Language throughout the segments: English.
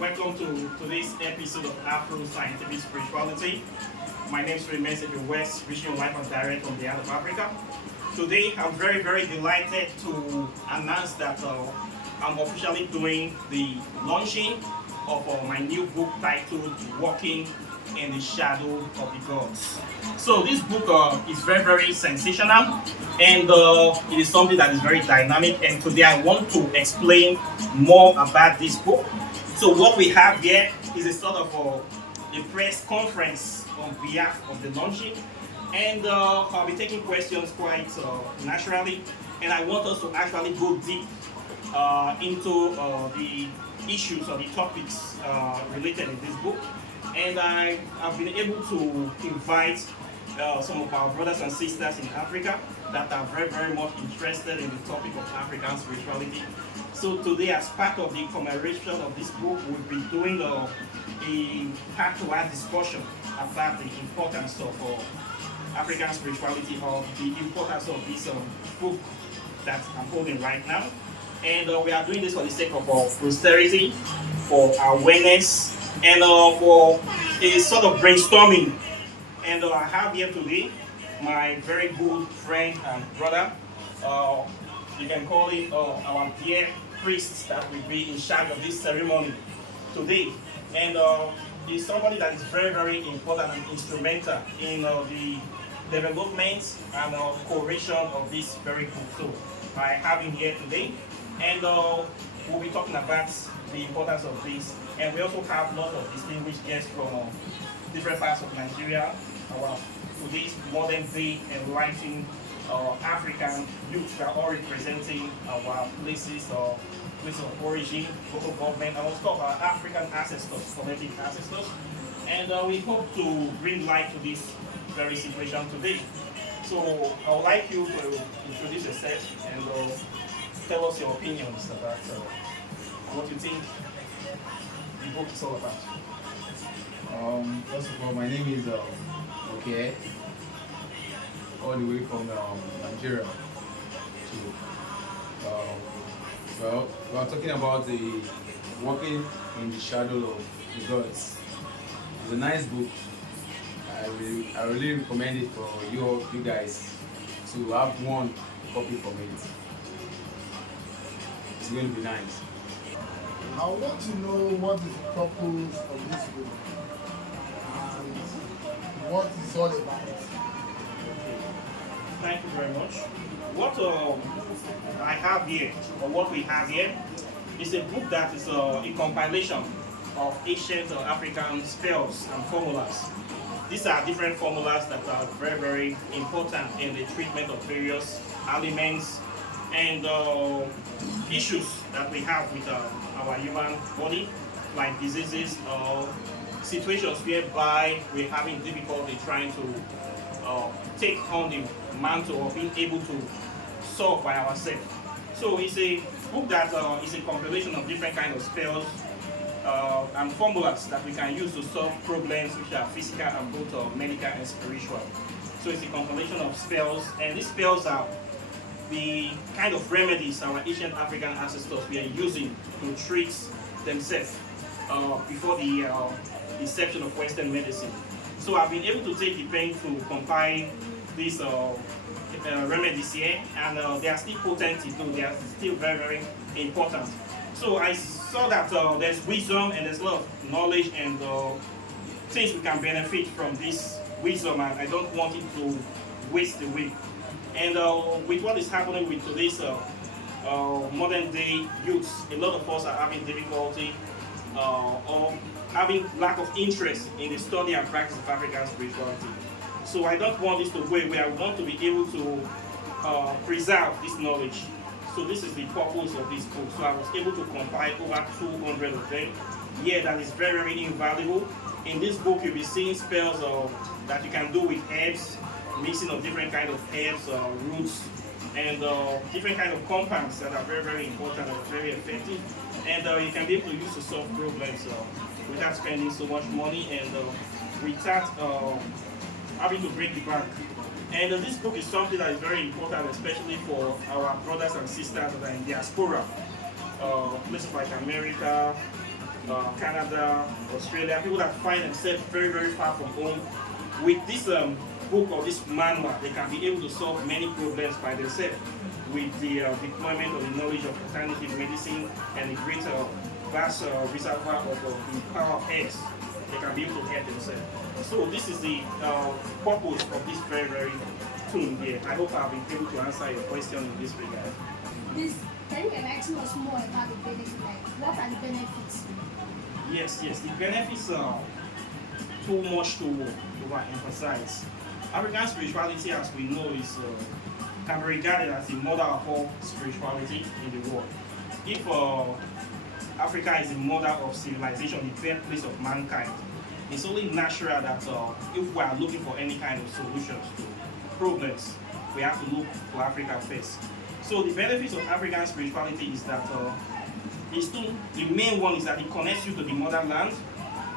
Welcome to today's episode of Afro Scientific Spirituality. My name is Raymond West, Vision Life and Direct on behalf of Africa. Today, I'm very delighted to announce that I'm officially doing the launching of my new book titled Walking in the Shadow of the Gods. So this book is very sensational, and it is something that is very dynamic, and today I want to explain more about this book. So what we have here is a sort of a press conference on behalf of the launching, and I'll be taking questions quite naturally, and I want us to actually go deep into the issues or the topics related in this book. And I have been able to invite some of our brothers and sisters in Africa that are very much interested in the topic of African spirituality. So today, as part of the commemoration of this book, we'll be doing a part-to-part discussion about the importance of African spirituality, or the importance of this book that I'm holding right now. And we are doing this for the sake of posterity, for awareness, and for a sort of brainstorming. And I have here today my very good friend and brother. You can call him our dear priest that will be in charge of this ceremony today. And he's somebody that is very important and instrumental in the development and creation of this very book. So I have him here today, and we'll be talking about the importance of this. And we also have lots of distinguished guests from different parts of Nigeria, today's modern day enlightened African youth that are all representing our places of origin, local government, and also our African ancestors, collective ancestors. And we hope to bring light to this very situation today. So I would like you to introduce yourself and tell us your opinions about what you think the book is all about. First of all, my name is Okay, all the way from Nigeria. Well, we are talking about the Walking in the Shadow of the Gods. It's a nice book. I really recommend it for you guys to have one copy from it. It's going to be nice. I want to know what is the purpose of this book and what it's all about. Thank you very much. What I have here, or what we have here, is a book that is a compilation of ancient African spells and formulas. These are different formulas that are very important in the treatment of various ailments and issues that we have with our human body, like diseases or situations whereby we're having difficulty trying to take on the mantle of being able to solve by ourselves. So it's a book that is a compilation of different kinds of spells and formulas that we can use to solve problems which are physical and both medical and spiritual. So it's a compilation of spells, and these spells are the kind of remedies our ancient African ancestors were using to treat themselves before the inception of Western medicine. So I've been able to take the pain to compile these remedies here, and they are still potent too. They are still very important. So I saw that there's wisdom and there's a lot of knowledge and things we can benefit from this wisdom, and I don't want it to waste away. And with what is happening with today's modern day youths, a lot of us are having difficulty or having lack of interest in the study and practice of African spirituality. So I don't want this to go away. I want to be able to preserve this knowledge. So this is the purpose of this book. So I was able to compile over 200 of them. Yeah, that is very invaluable. In this book, you'll be seeing spells that you can do with herbs, mixing of different kind of herbs, roots, and different kind of compounds that are very important and very effective. And you can be able to use to solve problems without spending so much money and without having to break the bank. And this book is something that is very important, especially for our brothers and sisters that are in diaspora, places like America, Canada, Australia, people that find themselves very, very far from home. With this book or this manual, they can be able to solve many problems by themselves with the deployment of the knowledge of alternative medicine and the greater vast reservoir of the power of herbs. They can be able to help themselves. So this is the purpose of this very, very tool here. I hope I've been able to answer your question in this regard. Can you enlighten us more about the benefits? Like, what are the benefits? Yes, the benefits are too much to overemphasize. African spirituality, as we know, is can be regarded as the mother of all spirituality in the world. If Africa is the mother of civilization, the birthplace of mankind, it's only natural that if we are looking for any kind of solutions to problems, we have to look to Africa first. So the benefits of African spirituality is that the main one is that it connects you to the motherland.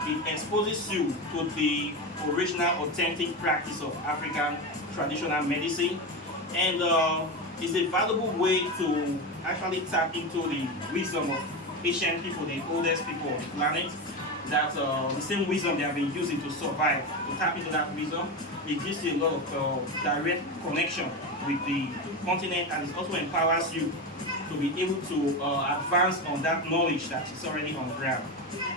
It exposes you to the original authentic practice of African traditional medicine, and it's a valuable way to actually tap into the wisdom of ancient people, the oldest people on the planet, that the same wisdom they have been using to survive. To tap into that wisdom, it gives you a lot of direct connection with the continent, and it also empowers you to be able to advance on that knowledge that is already on ground.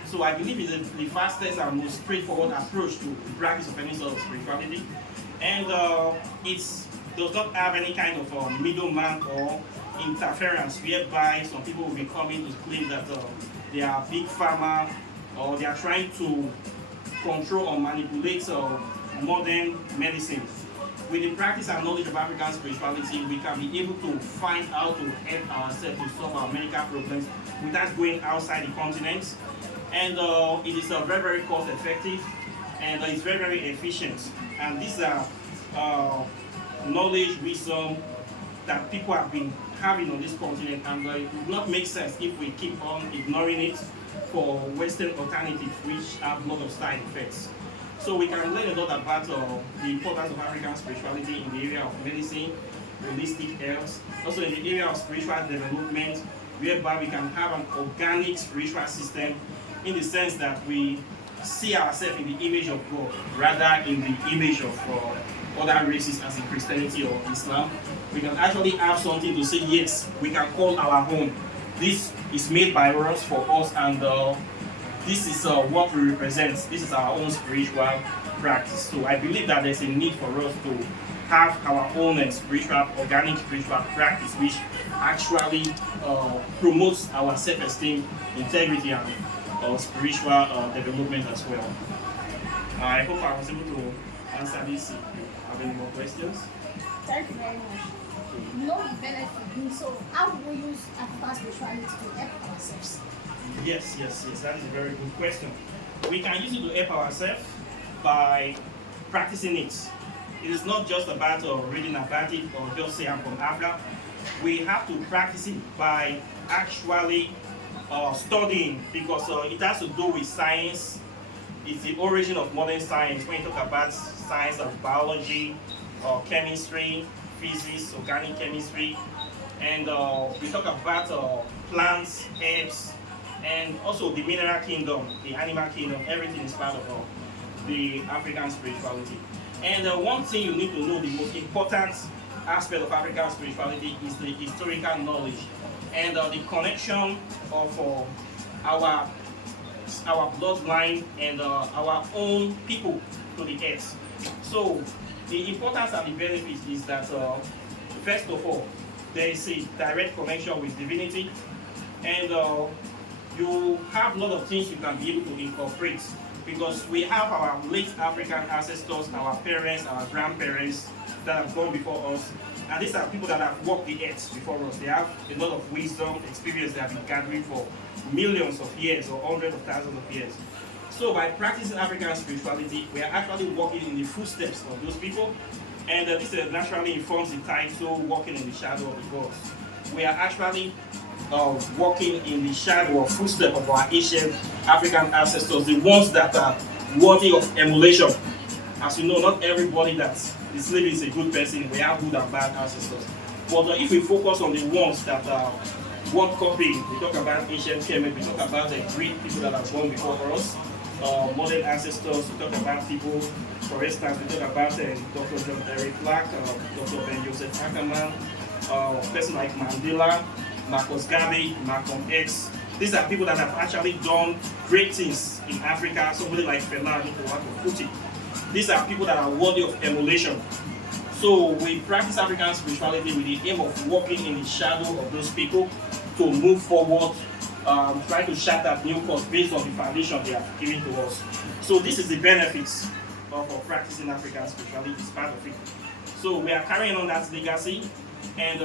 So I believe it's the fastest and most straightforward approach to the practice of any sort of spirituality, and it does not have any kind of middleman or interference whereby some people will be coming to claim that they are big pharma or they are trying to control or manipulate modern medicine. With the practice and knowledge of African spirituality, we can be able to find how to help ourselves to solve our medical problems without going outside the continent. And it is very, very cost effective, and it's very, very efficient. And these are knowledge, wisdom that people have been having on this continent, and it would not make sense if we keep on ignoring it for Western alternatives which have a lot of side effects. So we can learn a lot about the importance of African spirituality in the area of medicine, holistic health, also in the area of spiritual development, whereby we can have an organic spiritual system in the sense that we see ourselves in the image of God rather in the image of other races as in Christianity or Islam. We can actually have something to say, yes, we can call our own. This is made by us, for us, and this is what we represent. This is our own spiritual practice. So I believe that there's a need for us to have our own spiritual, organic spiritual practice, which actually promotes our self-esteem, integrity, and spiritual development as well. I hope I was able to answer this. If you have any more questions? Thank you very much. We know the benefit, so how do we use African spirituality to help ourselves? Yes, that is a very good question. We can use it to help ourselves by practicing it. It is not just about reading about it or just say I'm from Africa. We have to practice it by actually studying, because it has to do with science. It's the origin of modern science. When you talk about science of biology, chemistry, physics, organic chemistry, and we talk about plants, herbs, and also the mineral kingdom, the animal kingdom. Everything is part of the African spirituality. And one thing you need to know, the most important aspect of African spirituality is the historical knowledge and the connection of our bloodline and our own people to the earth. So the importance and the benefit is that first of all, there is a direct connection with divinity, and you have a lot of things you can be able to incorporate, because we have our late African ancestors, our parents, our grandparents that have gone before us, and these are people that have walked the earth before us. They have a lot of wisdom, experience they have been gathering for millions of years or hundreds of thousands of years. So by practicing African spirituality, we are actually walking in the footsteps of those people, and this naturally informs the title, Walking in the Shadow of the Gods. We are actually walking in the shadow or footstep of our ancient African ancestors, the ones that are worthy of emulation. As you know, not everybody that is living is a good person. We have good and bad ancestors. But if we focus on the ones that world copy. We talk about ancient Kemet. We talk about the great people that have gone before us. Modern ancestors. We talk about people. For instance, we talk about Dr. John Eric Black, Dr. Ben Joseph Ackerman, person like Mandela, Marcus Garvey, Malcolm X. These are people that have actually done great things in Africa. Somebody like Fernando Kuti. These are people that are worthy of emulation. So we practice African spirituality with the aim of walking in the shadow of those people to move forward, try to chart that new course based on the foundation they have given to us. So this is the benefits of practicing African spirituality. It's part of it. So we are carrying on that legacy, and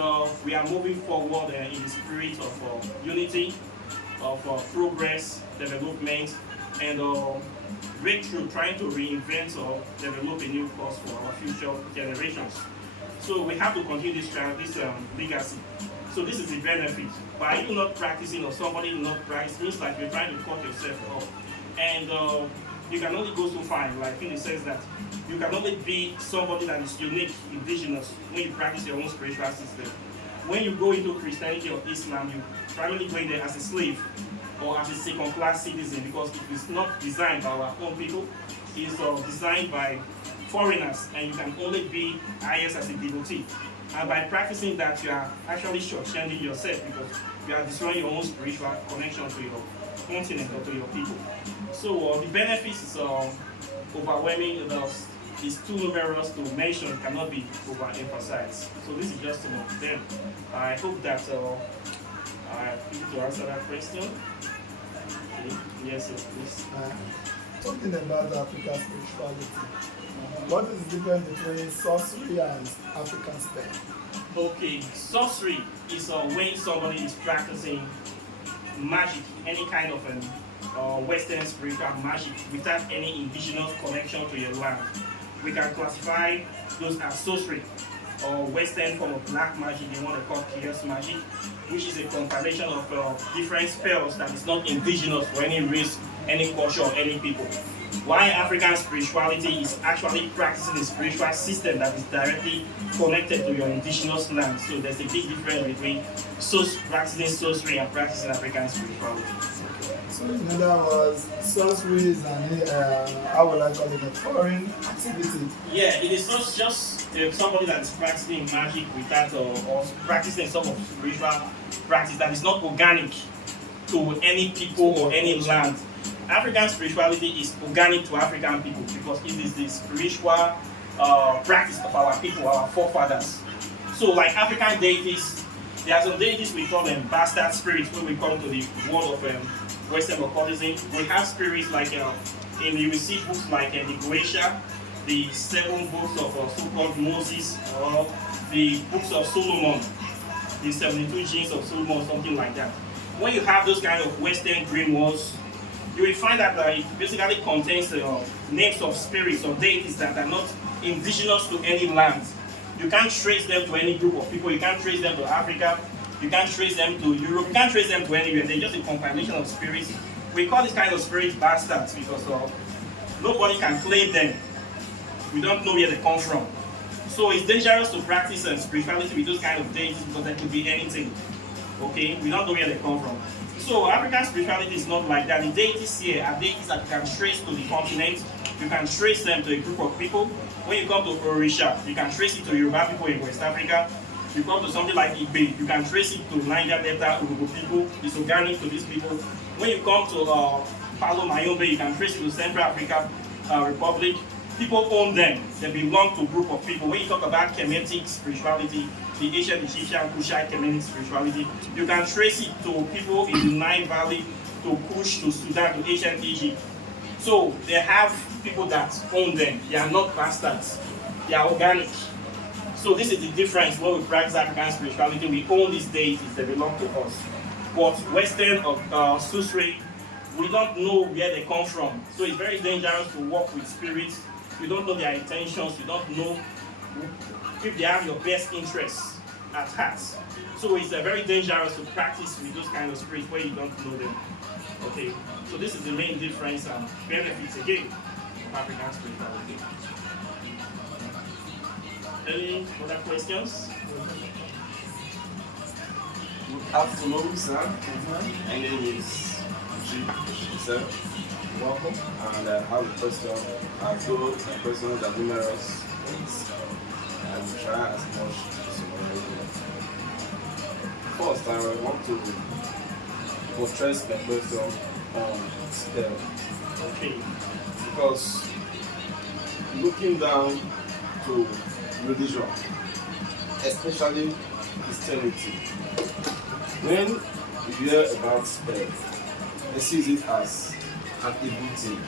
we are moving forward in the spirit of unity, of progress, development, and breakthrough, trying to reinvent or develop a new course for our future generations. So we have to continue this legacy. So this is the benefit. By you not practicing or somebody not practicing, means like you're trying to cut yourself off. And you can only go so far. Like in the sense that you can only be somebody that is unique, indigenous, when you practice your own spiritual system. When you go into Christianity or Islam, you primarily go in there as a slave or as a second-class citizen, because it is not designed by our own people. It is designed by foreigners, and you can only be highest as a devotee. And by practicing that, you are actually shortchanging yourself, because you are destroying your own spiritual connection to your continent or to your people. So the benefits is overwhelming. It's too numerous to mention, cannot be overemphasized. So this is just some of them. I hope that I able to answer that question. Okay. Yes, please. Talking about African spirituality, what is the difference between sorcery and African spell? Okay, sorcery is when somebody is practicing magic, any kind of Western spiritual magic without any indigenous connection to your land. We can classify those as sorcery, or Western form of black magic, they want to call chaos magic, which is a compilation of different spells that is not indigenous for any race, any culture, or any people. While African spirituality is actually practicing a spiritual system that is directly connected to your indigenous land. So there's a big difference between practicing sorcery and practicing African spirituality. So in other words, sorcery is how will I call it, a foreign activity? Yeah, it is not just somebody that is practicing magic without or practicing some of spiritual practice that is not organic to any people or any land. African spirituality is organic to African people because it is the spiritual practice of our people, our forefathers. So like African deities, there are some deities we call them bastard spirits when we come to the world of Western occultism. We have spirits like, you will see books like the Goetia, the 7 books of so-called Moses, or the books of Solomon, the 72 genes of Solomon, something like that. When you have those kind of Western grimoires, you will find that it basically contains names of spirits or deities that are not indigenous to any land. You can't trace them to any group of people. You can't trace them to Africa. You can't trace them to Europe. You can't trace them to anywhere. They're just a compilation of spirits. We call this kind of spirits bastards because nobody can claim them. We don't know where they come from. So it's dangerous to practice spirituality with those kind of deities because they could be anything. Okay? We don't know where they come from. So African spirituality is not like that. The deities here are deities that you can trace to the continent. You can trace them to a group of people. When you come to Orisha, you can trace it to Yoruba people in West Africa. You come to something like Igbe, you can trace it to Niger Delta, Urugu people. It's organic to these people. When you come to Palo Mayombe, you can trace it to Central Africa Republic. People own them. They belong to a group of people. When you talk about Kemetic spirituality, the ancient Egyptian Kushite Kemetic spirituality, you can trace it to people in the Nile Valley, to Kush, to Sudan, to ancient Egypt. So they have people that own them. They are not bastards. They are organic. So this is the difference when we practice African spirituality. We own these deities, they belong to us. But Western sorcery, we don't know where they come from. So it's very dangerous to work with spirits. You don't know their intentions. You don't know if they have your best interests at heart. So it's very dangerous to practice with those kind of spirits where you don't know them. Okay, so this is the main difference and benefits again of African spirituality. Any other questions? Afternoon, sir. My name is Sir. Welcome. And I have a question. I've got a question that numerous things. I will try as much as possible. First, I want to portray the question on spell. Okay. Because looking down to religion, especially Christianity, when you hear about spell, they see it as an evil thing.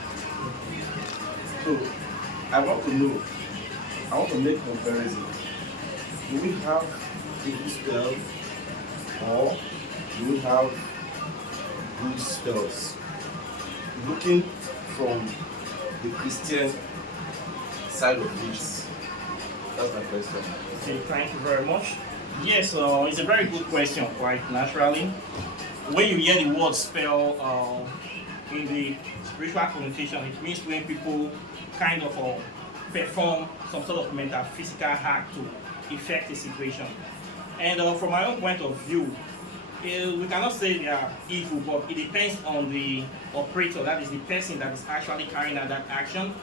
So I want to know, I want to make comparison. Do we have evil spell or do we have good spells? Looking from the Christian side of this. That's my question. Okay, thank you very much. Yes, it's a very good question, quite naturally. When you hear the word spell in the spiritual connotation, it means when people kind of perform some sort of metaphysical act to affect a situation. And from my own point of view, we cannot say they are evil, but it depends on the operator, that is the person that is actually carrying out that action.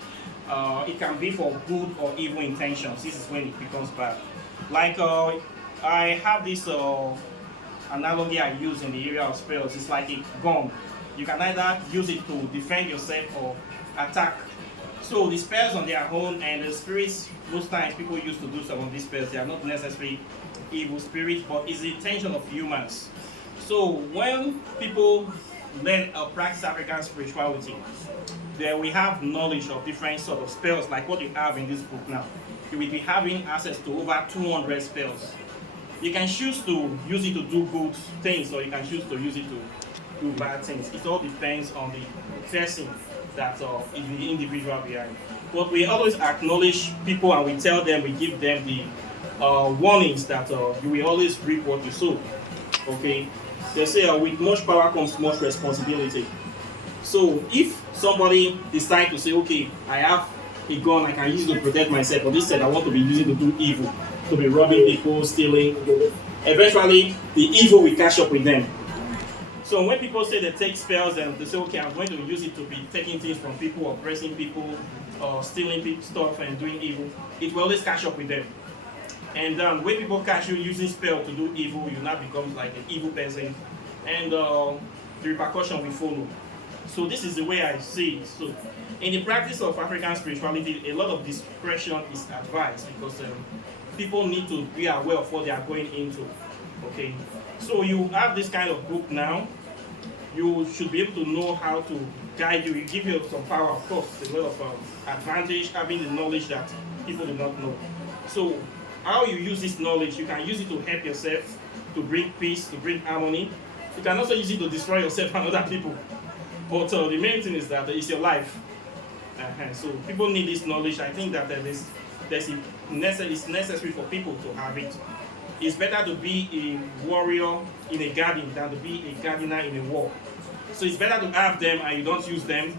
It can be for good or evil intentions. This is when it becomes bad. Like I have this analogy I use in the area of spells. It's like a gun. You can either use it to defend yourself or attack. So the spells on their own and the spirits, most times people used to do some of these spells. They are not necessarily evil spirits, but it's the intention of humans. So when people learn or practice African spirituality, then we have knowledge of different sort of spells, like what you have in this book now. You will be having access to over 200 spells. You can choose to use it to do good things, or you can choose to use it to do bad things. It all depends on the person that is the individual behind. But we always acknowledge people and we tell them, we give them the warnings that you will always reap what you sow. Okay? They say with much power comes much responsibility. So if somebody decides to say, okay, I have a gun, I can use it to protect myself, but this said I want to be using it to do evil, to be robbing people, stealing, eventually the evil will catch up with them. So when people say they take spells and they say, okay, I'm going to use it to be taking things from people, oppressing people, stealing stuff and doing evil, it will always catch up with them. And when people catch you using spell to do evil, you now become like an evil person, and the repercussion will follow. So this is the way I see it. So in the practice of African spirituality, a lot of discretion is advised because people need to be aware of what they are going into. Okay, so you have this kind of book now. You should be able to know how to guide you. It gives you some power, of course, a lot of advantage having the knowledge that people do not know. So how you use this knowledge, you can use it to help yourself, to bring peace, to bring harmony. You can also use it to destroy yourself and other people. But the main thing is that it's your life. So people need this knowledge. I think that it's necessary for people to have it. It's better to be a warrior in a garden than to be a gardener in a war. So it's better to have them and you don't use them,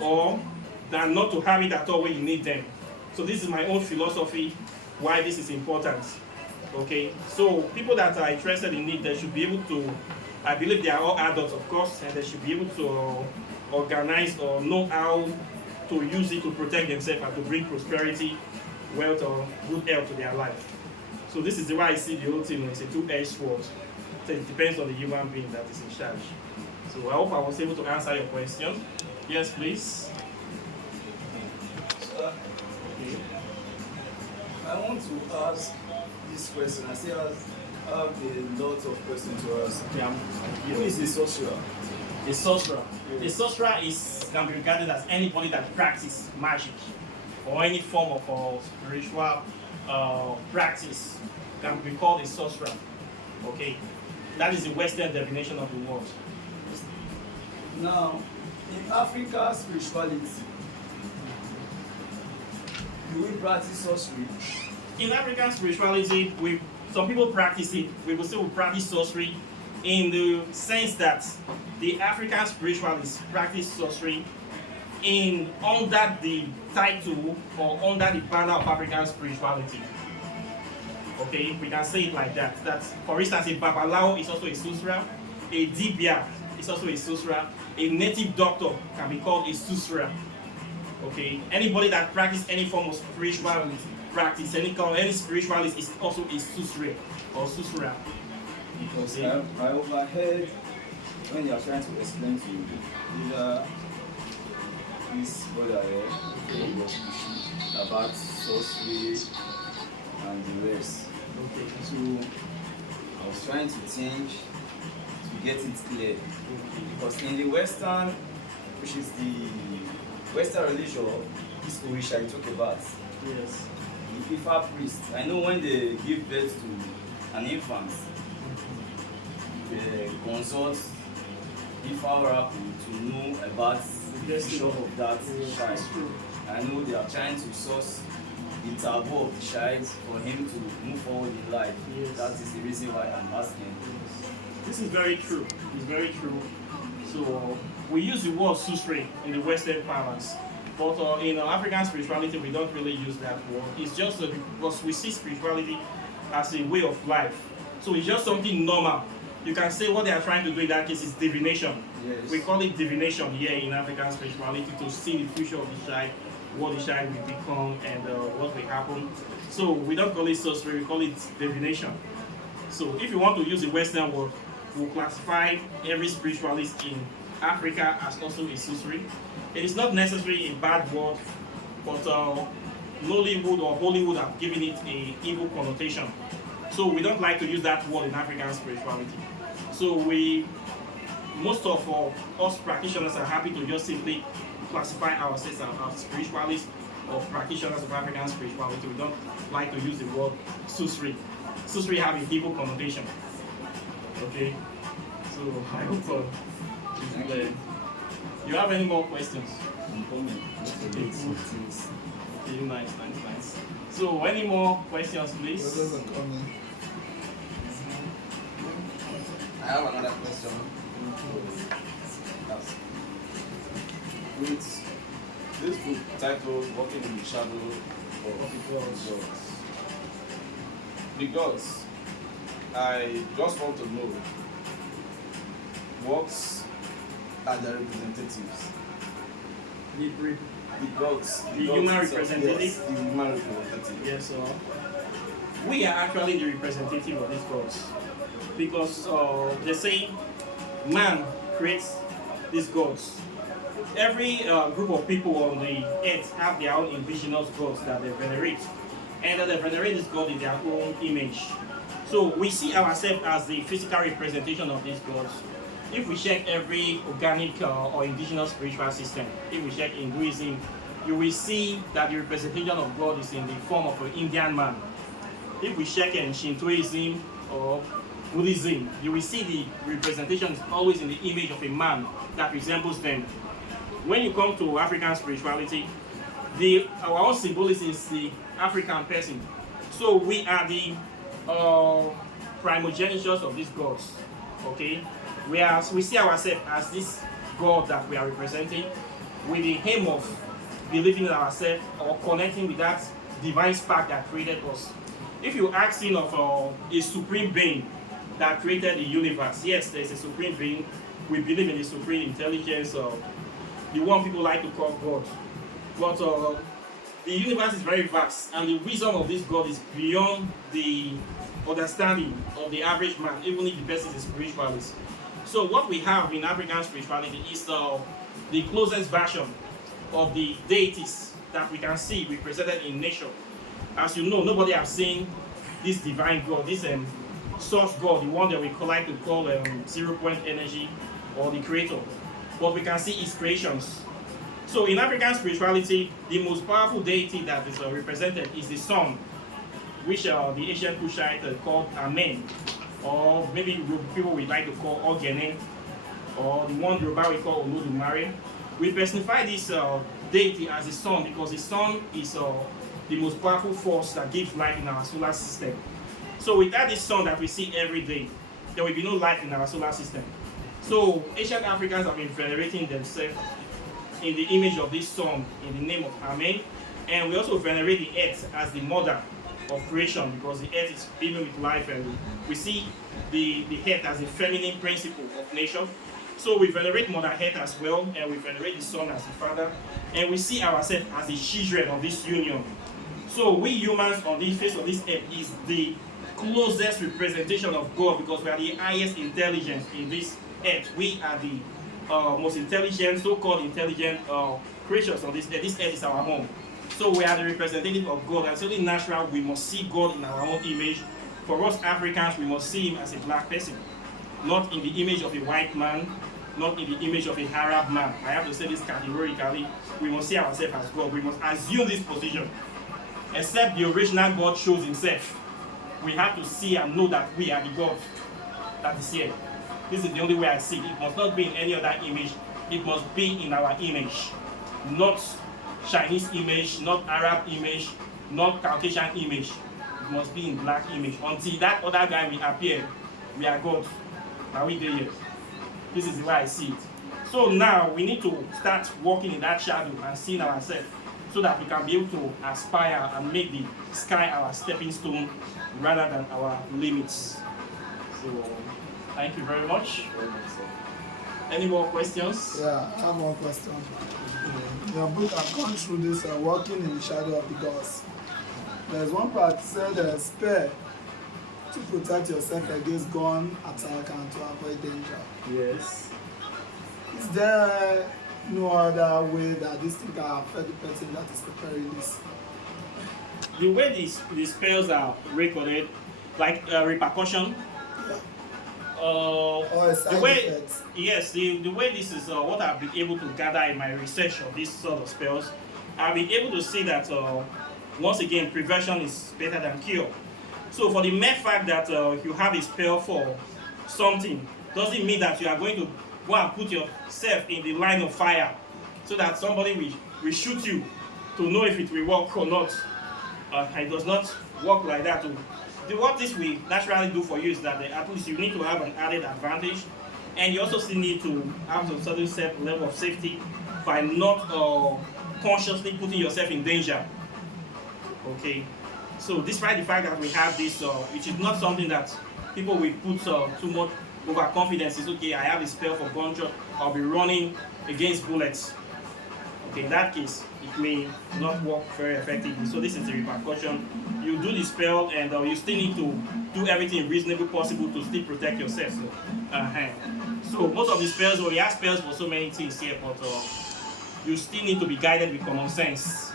or than not to have it at all when you need them. So this is my own philosophy why this is important. Okay, so people that are interested in it, they should be able to, I believe they are all adults, of course, and they should be able to organize or know how to use it to protect themselves and to bring prosperity, wealth, or good health to their life. So this is the way I see the whole thing. It's a two-edged sword. So it depends on the human being that is in charge. So I hope I was able to answer your question. Yes, please. I want to ask this question. I still have a lot of questions to ask. Yeah. Who is the sorcerer? The sorcerer. Yeah. The sorcerer can be regarded as anybody that practices magic or any form of spiritual practice can be called a sorcerer. Okay, that is the Western definition of the word. Now, in Africa spirituality, do we practice sorcery? In African spirituality, some people practice it. We will say we practice sorcery in the sense that the African spiritualists practice sorcery under the title or under the banner of African spirituality. Okay, we can say it like that. That's, for instance, a babalao is also a susra, a dibia is also a susra, a native doctor can be called a susra. Okay, anybody that practices any form of spiritual practice, any spiritualist is also a susre or susra. Because I overheard when you are trying to explain to either this brother here about sorcery and the rest. Okay. So I was trying to think to get it clear. Because in the Western, which is the Western religion, this Orisha you talk about, Yes. the Ifa priest, I know when they give birth to an infant, they consult Ifa oracle to know about the future of that child. I know they are trying to source the taboo of the child for him to move forward in life. Yes. That is the reason why I'm asking. This is very true. It's very true. So we use the word susre in the Western parlance, but in African spirituality we don't really use that word. It's just because we see spirituality as a way of life. So it's just something normal. You can say what they are trying to do in that case is divination. Yes. We call it divination here in African spirituality, to see the future of the child, what the child will become, and what will happen. So we don't call it sorcery, we call it divination. So if you want to use the Western word, we'll classify every spiritualist in Africa as also a sorcery. It is not necessarily a bad word, but Nollywood or Hollywood have given it a evil connotation. So we don't like to use that word in African spirituality. So most of us practitioners are happy to just simply classify ourselves as spiritualists or practitioners of African spirituality. We don't like to use the word sorcery. Sorcery have an evil connotation. Okay, so I hope it's clear. You have any more questions? Okay, nice. So any more questions, please? Brothers are coming. I have another question. With this book titled Walking in the Shadow of the Gods. The gods, I just want to know what are the representatives? The gods. The human gods itself, representative? Yes, the human representative. Yes, we are actually the representative of these gods, because they say man creates these gods. Every group of people on the earth have their own indigenous gods that they venerate, and that they venerate this god in their own image. So we see ourselves as the physical representation of these gods. If we check every organic or indigenous spiritual system, if we check Hinduism, you will see that the representation of God is in the form of an Indian man. If we check in Shintoism or Buddhism, you will see the representation is always in the image of a man that resembles them. When you come to African spirituality, our own symbolism is the African person. So we are the primogenitures of these gods. Okay, we see ourselves as this God that we are representing, with the aim of believing in ourselves or connecting with that divine spark that created us. If you ask him of a supreme being that created the universe, yes, there's a supreme being. We believe in the supreme intelligence, the one people like to call God. But the universe is very vast, and the wisdom of this God is beyond the understanding of the average man, even if the person is a spiritualist. So what we have in African spirituality is the closest version of the deities that we can see represented in nature. As you know, nobody has seen this divine God, this source God, the one that we like to call 0-point energy or the creator. But we can see his creations. So in African spirituality, the most powerful deity that is represented is the sun, which the ancient Kushite called Amen, or maybe people would like to call Ogene, or the one Yoruba we call Olodumare. We personify this deity as the sun because the sun is the most powerful force that gives life in our solar system. So without this sun that we see every day, there will be no life in our solar system. So ancient Africans have been venerating themselves in the image of this sun in the name of Amen. And we also venerate the earth as the mother of creation because the earth is beaming with life, and we see the earth as a feminine principle of nature. So we venerate Mother Earth as well, and we venerate the Son as the Father, and we see ourselves as the children of this union. So we humans on the face of this earth is the closest representation of God because we are the highest intelligence in this earth. We are the most intelligent, so-called intelligent creatures on this earth. This earth is our home. So we are the representative of God, and it's only natural we must see God in our own image. For us Africans, we must see him as a black person, not in the image of a white man, not in the image of a Arab man. I have to say this categorically. We must see ourselves as God. We must assume this position. Except the original God shows himself, we have to see and know that we are the God that is here. This is the only way I see it. It must not be in any other image. It must be in our image. Not Chinese image, not Arab image, not Caucasian image. It must be in black image. Until that other guy will appear, we are God. Are we there yet? This is the way I see it. So now we need to start walking in that shadow and seeing ourselves so that we can be able to aspire and make the sky our stepping stone rather than our limits. So thank you very much. Any more questions? Yeah, I have one question. Your book has gone through this walking in the shadow of the gods. There's one part said spare to protect yourself against gun attack and to avoid danger. Yes. Is there no other way that this thing can affect the person that is preparing this? The way these spells are recorded, like repercussion. Or a side The way, effect? yes, the way this is what I've been able to gather in my research of these sort of spells, I've been able to see that once again prevention is better than cure. So for the mere fact that you have a spell for something doesn't mean that you are going to go and put yourself in the line of fire so that somebody will shoot you to know if it will work or not. It does not work like that. What this will naturally do for you is that at least you need to have an added advantage, and you also still need to have some certain level of safety by not consciously putting yourself in danger. Okay, so despite the fact that we have this, it is not something that people will put too much overconfidence. It's okay, I have a spell for gunshot, I'll be running against bullets. Okay, in that case, it may not work very effectively. So this is the repercussion. You do the spell, and you still need to do everything reasonably possible to still protect yourself. So most of the spells, we have spells for so many things here, but you still need to be guided with common sense.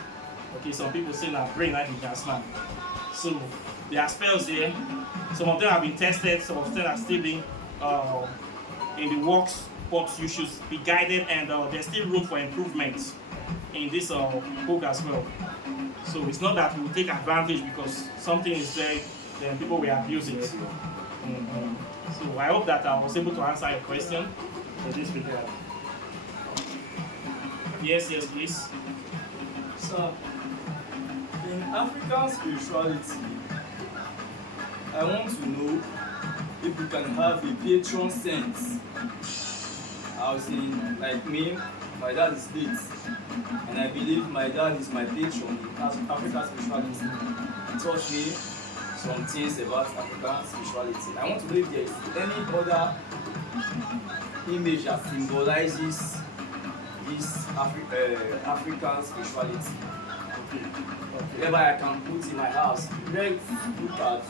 Okay, some people say that brain like a gas man. So there are spells here. Some of them have been tested, some of them are still being in the works, but you should be guided, and there's still room for improvement in this book as well. So it's not that we take advantage because something is there, then people will abuse it. So I hope that I was able to answer your question in this regard. Yes, please. So, in African spirituality, I want to know if we can have a patron saint. I was in, like me, my dad is late, and I believe my dad is my patron in African spirituality. He taught me some things about African spirituality. I want to know if there is any other image that symbolizes this African spirituality. Wherever I can put in my house. Let's look at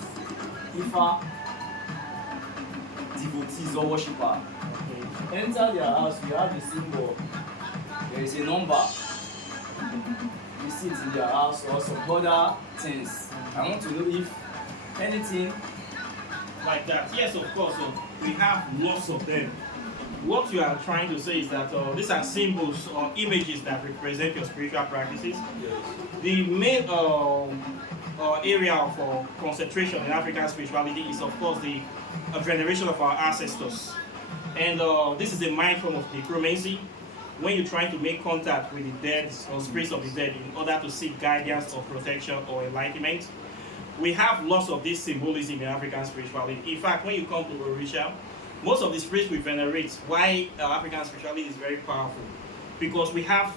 Ifa devotees or worshippers. Enter their house, we have the symbol. There is a number. We see it in their house or some other things. I want to know if anything Like that. Yes, of course. We have lots of them. What you are trying to say is that these are symbols or images that represent your spiritual practices. yes. The main area of concentration in African spirituality is, of course, the veneration of our ancestors. And this is a mind form of necromancy. When you're trying to make contact with the dead or spirits of the dead in order to seek guidance or protection or enlightenment, we have lots of this symbolism in African spirituality. In fact, when you come to Orisha, most of the spirits we venerate, why African spirituality is very powerful, because we have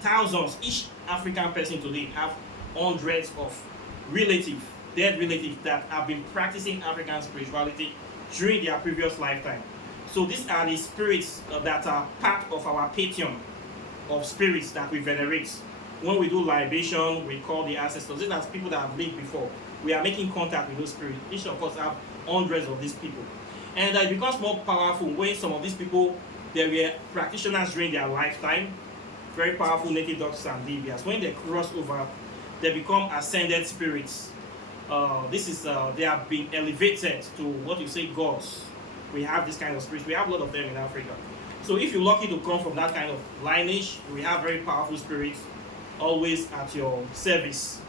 thousands, each African person today have hundreds of relatives dead relatives that have been practicing African spirituality during their previous lifetime. So these are the spirits that are part of our pantheon of spirits that we venerate. When we do libation, we call the ancestors. These are people that have lived before. We are making contact with those spirits. Each of us have hundreds of these people. And it becomes more powerful when some of these people, they were practitioners during their lifetime, very powerful native doctors and deviants. When they cross over, they become ascended spirits. They have been elevated to what you say gods. We have this kind of spirits. We have a lot of them in Africa. So if you're lucky to come from that kind of lineage, we have very powerful spirits always at your service,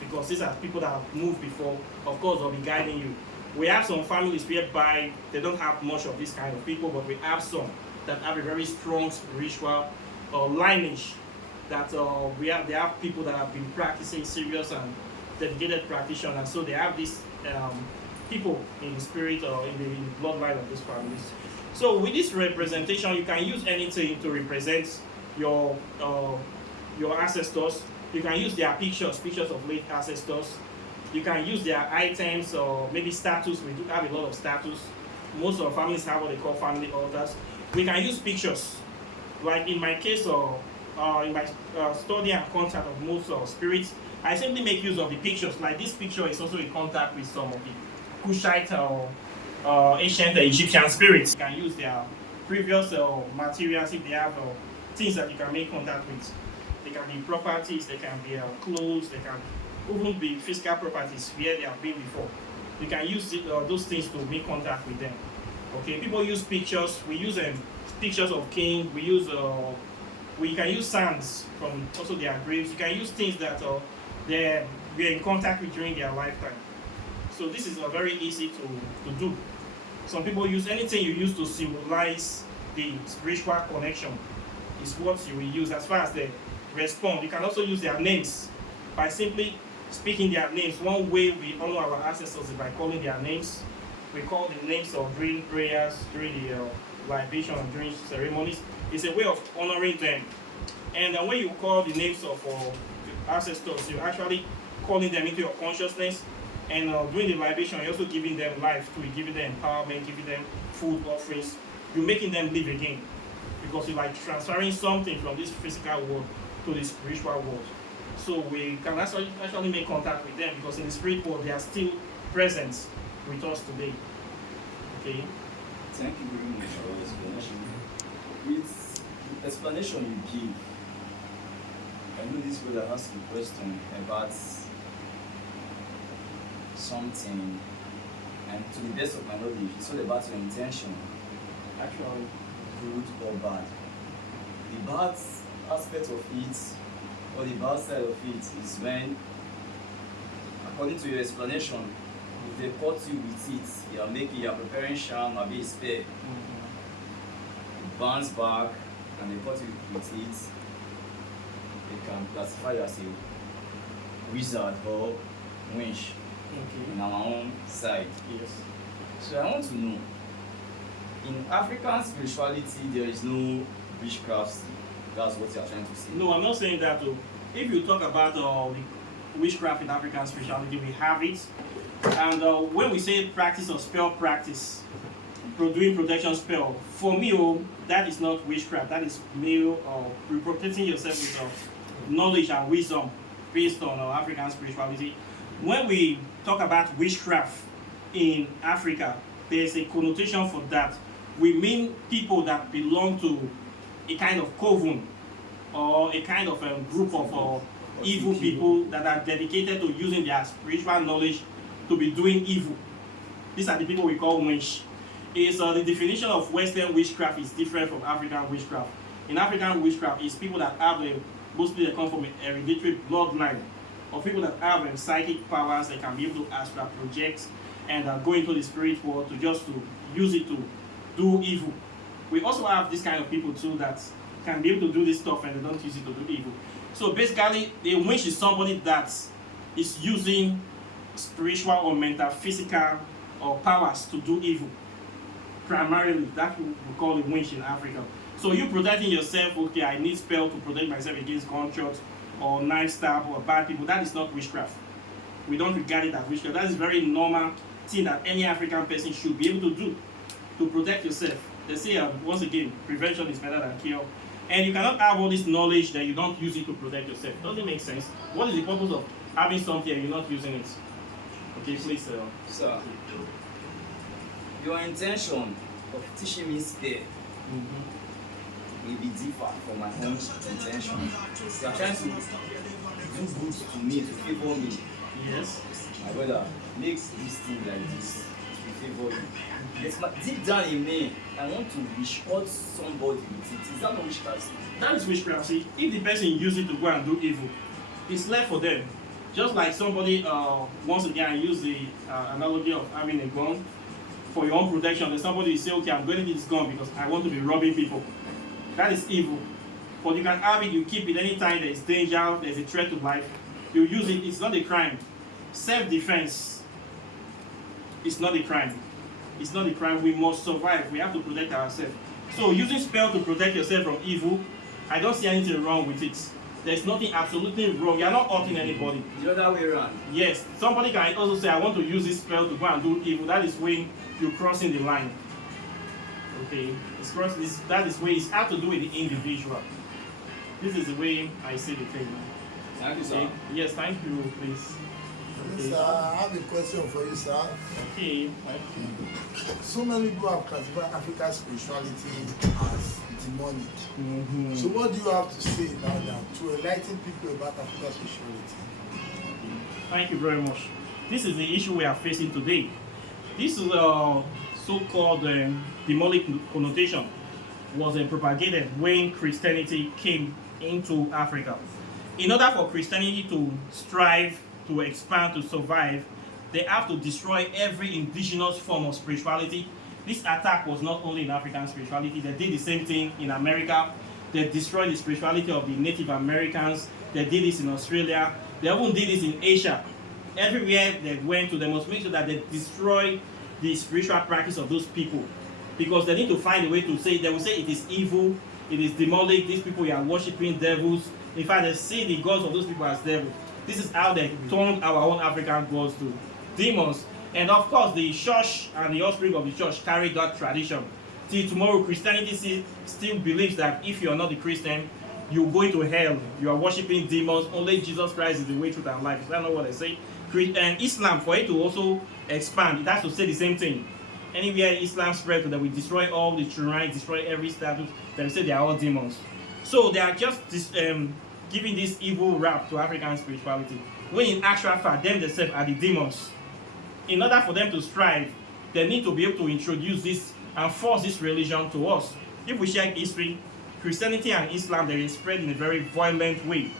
because these are people that have moved before. Of course, they'll be guiding you. We have some families whereby they don't have much of this kind of people, but we have some that have a very strong spiritual lineage. That they have people that have been practicing serious and dedicated practitioners. So they have these people in the spirit or in the bloodline of these families. So with this representation, you can use anything to represent your ancestors. You can use their pictures of late ancestors. You can use their items or maybe statues. We do have a lot of statues. Most of our families have what they call family altars. We can use pictures. Like in my case, in my study and contact of most spirits, I simply make use of the pictures. Like this picture is also in contact with some of the Kushite or ancient Egyptian spirits. You can use their previous materials if they have things that you can make contact with. They can be properties, they can be clothes, they can even be physical properties where they have been before. You can use those things to make contact with them. Okay, people use pictures. We use pictures of kings. We can use sands from also their graves. You can use things that they were in contact with during their lifetime. So this is very easy to do. Some people use anything you use to symbolize the spiritual connection is what you will use. As far as they respond, you can also use their names by simply speaking their names. One way we honor our ancestors is by calling their names. We call the names of during prayers, during the libation, and during ceremonies. It's a way of honoring them. And when you call the names of ancestors, you're actually calling them into your consciousness. And during the libation, you're also giving them life, too. You're giving them empowerment, giving them food offerings. You're making them live again. Because you're like transferring something from this physical world to the spiritual world. So we can actually make contact with them, because in the spirit world, they are still present with us today. Okay? Thank you very much for your explanation. With the explanation you give, I know this will ask you a question about something, and to the best of my knowledge, it's all about your intention, actually good or bad. The bad aspect of it, or the bad side of it, is when, according to your explanation, if they caught you with it, you're preparing charm, maybe a spell. It bounce back, and they caught you with it, they can classify you as a wizard or witch. Okay. In our own side. Yes. So I want to know, in African spirituality, there is no witchcraft. That's what you are trying to say. No, I'm not saying that. Though. If you talk about the witchcraft in African spirituality, we have it. And when we say practice or spell practice, doing protection spell, for me, that is not witchcraft. That is male protecting yourself with knowledge and wisdom based on African spirituality. When we talk about witchcraft in Africa, there's a connotation for that. We mean people that belong to a kind of coven or a kind of group of evil people that are dedicated to using their spiritual knowledge to be doing evil. These are the people we call witch. The definition of Western witchcraft is different from African witchcraft. In African witchcraft, it's people that have mostly they come from an hereditary bloodline, of people that have psychic powers. They can be able to astral project and go into the spirit world to use it to do evil. We also have this kind of people too that can be able to do this stuff and they don't use it to do evil. So basically, a witch is somebody that is using spiritual or mental, physical or powers to do evil. Primarily, that we call a witch in Africa. So you protecting yourself, okay, I need spell to protect myself against gunshots or knife stab or bad people. That is not witchcraft. We don't regard it as witchcraft. That is very normal thing that any African person should be able to do to protect yourself. They say, once again, prevention is better than cure. And you cannot have all this knowledge that you don't use it to protect yourself. Doesn't make sense. What is the purpose of having something and you're not using it? Okay, please. Sir, your intention of teaching me spell may be different from my own intention. You are trying to do good to me, to favor me. Yes. My brother, make this thing like this to favor you. Yes, deep down in me, I want to withhold somebody with it. Is that not witchcraft? That is witchcraft. See, if the person uses it to go and do evil, it's left for them. Just like somebody, once again, I use the analogy of having a gun for your own protection. Then somebody say, okay, I'm going to get this gun because I want to be robbing people. That is evil. But you can have it, you keep it anytime there is danger, there's a threat to life. You use it, it's not a crime. Self-defense is not a crime. It's not a crime. We must survive. We have to protect ourselves. So using spell to protect yourself from evil, I don't see anything wrong with it. There's nothing absolutely wrong. You're not hurting anybody. The other way around. Yes, somebody can also say, I want to use this spell to go and do evil. That is when you're crossing the line. Okay, that is where it's have to do with the individual. This is the way I see the thing. Thank you, sir. Okay. Yes, thank you, please. Yes, sir, I have a question for you, sir. Okay, thank you. So many people have classified African spirituality as demonic. So what do you have to say about that to enlighten people about African spirituality? Thank you very much. This is the issue we are facing today. This is so-called demonic connotation was propagated when Christianity came into Africa. In order for Christianity to strive, to expand, to survive, they have to destroy every indigenous form of spirituality. This attack was not only in African spirituality, they did the same thing in America. They destroyed the spirituality of the Native Americans. They did this in Australia. They even did this in Asia. Everywhere they went to, they must make sure that they destroy the spiritual practice of those people. Because they need to find a way to say, they will say it is evil, it is demonic, these people are worshipping devils. In fact, they see the gods of those people as devils. This is how they turned our own African gods to demons. And of course, the church and the offspring of the church carried that tradition. Till tomorrow, Christianity still believes that if you are not a Christian, you go into hell. You are worshipping demons. Only Jesus Christ is the way, truth, and life. Is that not what they say? And Islam, for it to also expand, it has to say the same thing. Anywhere Islam spread, that we destroy all the shrines, destroy every statue, they will say they are all demons. So they are just giving this evil rap to African spirituality. When in actual fact, them themselves are the demons. In order for them to strive, they need to be able to introduce this and force this religion to us. If we check history, Christianity and Islam, they were spread in a very violent way.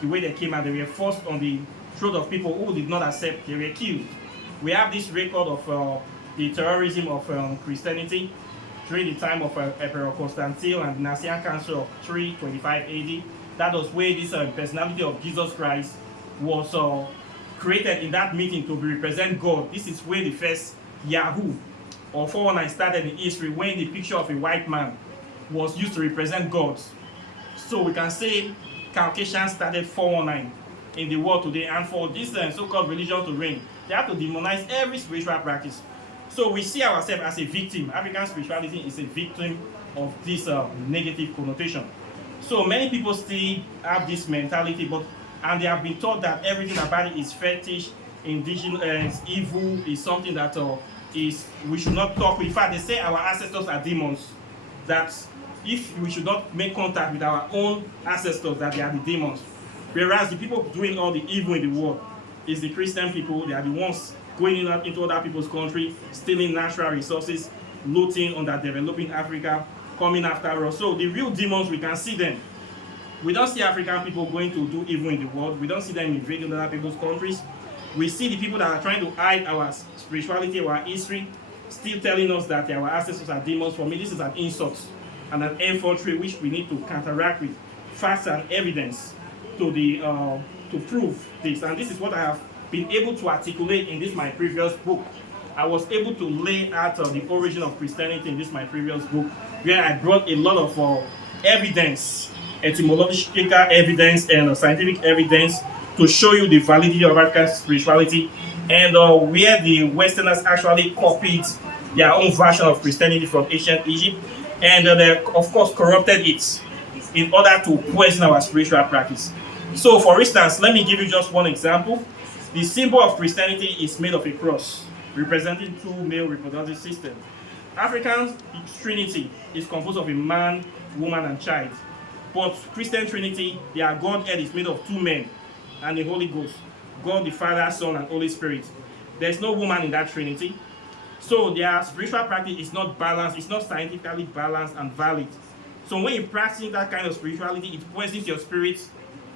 The way they came out, they were forced on the throat of people who did not accept, they were killed. We have this record of the terrorism of Christianity during the time of Emperor Constantine and the Nicene Council of 325 AD. That was where this personality of Jesus Christ was created in that meeting to represent God. This is where the first Yahoo or 419 started in history, when the picture of a white man was used to represent God. So we can say Caucasians started 419 in the world today, and for this so-called religion to reign, they have to demonize every spiritual practice. So we see ourselves as a victim. African spirituality is a victim of this negative connotation. So many people still have this mentality, and they have been taught that everything about it is fetish, indigenous, evil, is something that we should not talk with. In fact, they say our ancestors are demons. That if we should not make contact with our own ancestors, that they are the demons. Whereas the people doing all the evil in the world is the Christian people. They are the ones going into other people's country, stealing natural resources, looting, underdeveloping Africa, coming after us. So the real demons, we can see them. We don't see African people going to do evil in the world. We don't see them invading other people's countries. We see the people that are trying to hide our spirituality, our history, still telling us that our ancestors are demons. For me, this is an insult and an infantry which we need to counteract with facts and evidence to prove this. And this is what I have been able to articulate in this my previous book. I was able to lay out the origin of Christianity in this my previous book, where I brought a lot of evidence, etymological evidence and scientific evidence to show you the validity of African spirituality, and where the Westerners actually copied their own version of Christianity from ancient Egypt, and they, of course, corrupted it in order to poison our spiritual practice. So, for instance, let me give you just one example. The symbol of Christianity is made of a cross, representing two male reproductive systems. African Trinity is composed of a man, woman, and child. But Christian Trinity, their Godhead is made of two men and the Holy Ghost, God the Father, Son, and Holy Spirit. There's no woman in that Trinity. So their spiritual practice is not balanced, it's not scientifically balanced and valid. So when you practice that kind of spirituality, it poisons your spirit,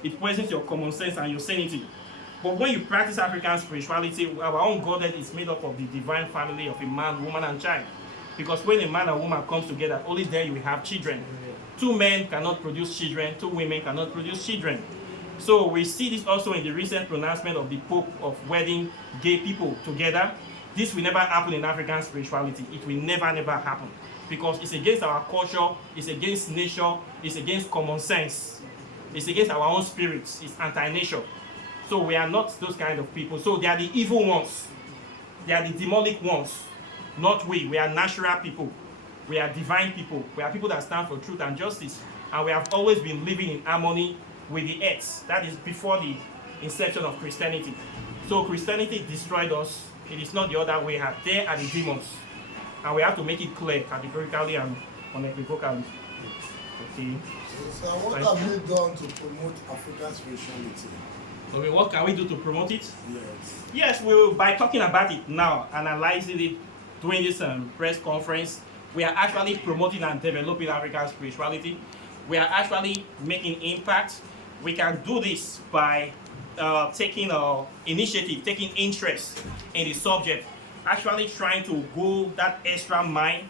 it poisons your common sense and your sanity. But when you practice African spirituality, our own Godhead is made up of the divine family of a man, woman, and child. Because when a man and woman comes together, only then you will have children. Two men cannot produce children, two women cannot produce children. So we see this also in the recent pronouncement of the Pope of wedding gay people together. This will never happen in African spirituality. It will never happen. Because it's against our culture, it's against nature, it's against common sense. It's against our own spirits, it's anti-nature. So we are not those kind of people. So they are the evil ones. They are the demonic ones. Not we. We are natural people. We are divine people. We are people that stand for truth and justice. And we have always been living in harmony with the earth. That is before the inception of Christianity. So Christianity destroyed us. It is not the other way. They are the demons. And we have to make it clear categorically and unequivocally. Okay. So what have you done to promote African spirituality? Okay, what can we do to promote it? Yes. Yes, we will, by talking about it now, analyzing it, doing this press conference, we are actually promoting and developing African spirituality. We are actually making impact. We can do this by taking initiative, taking interest in the subject, actually trying to go that extra mile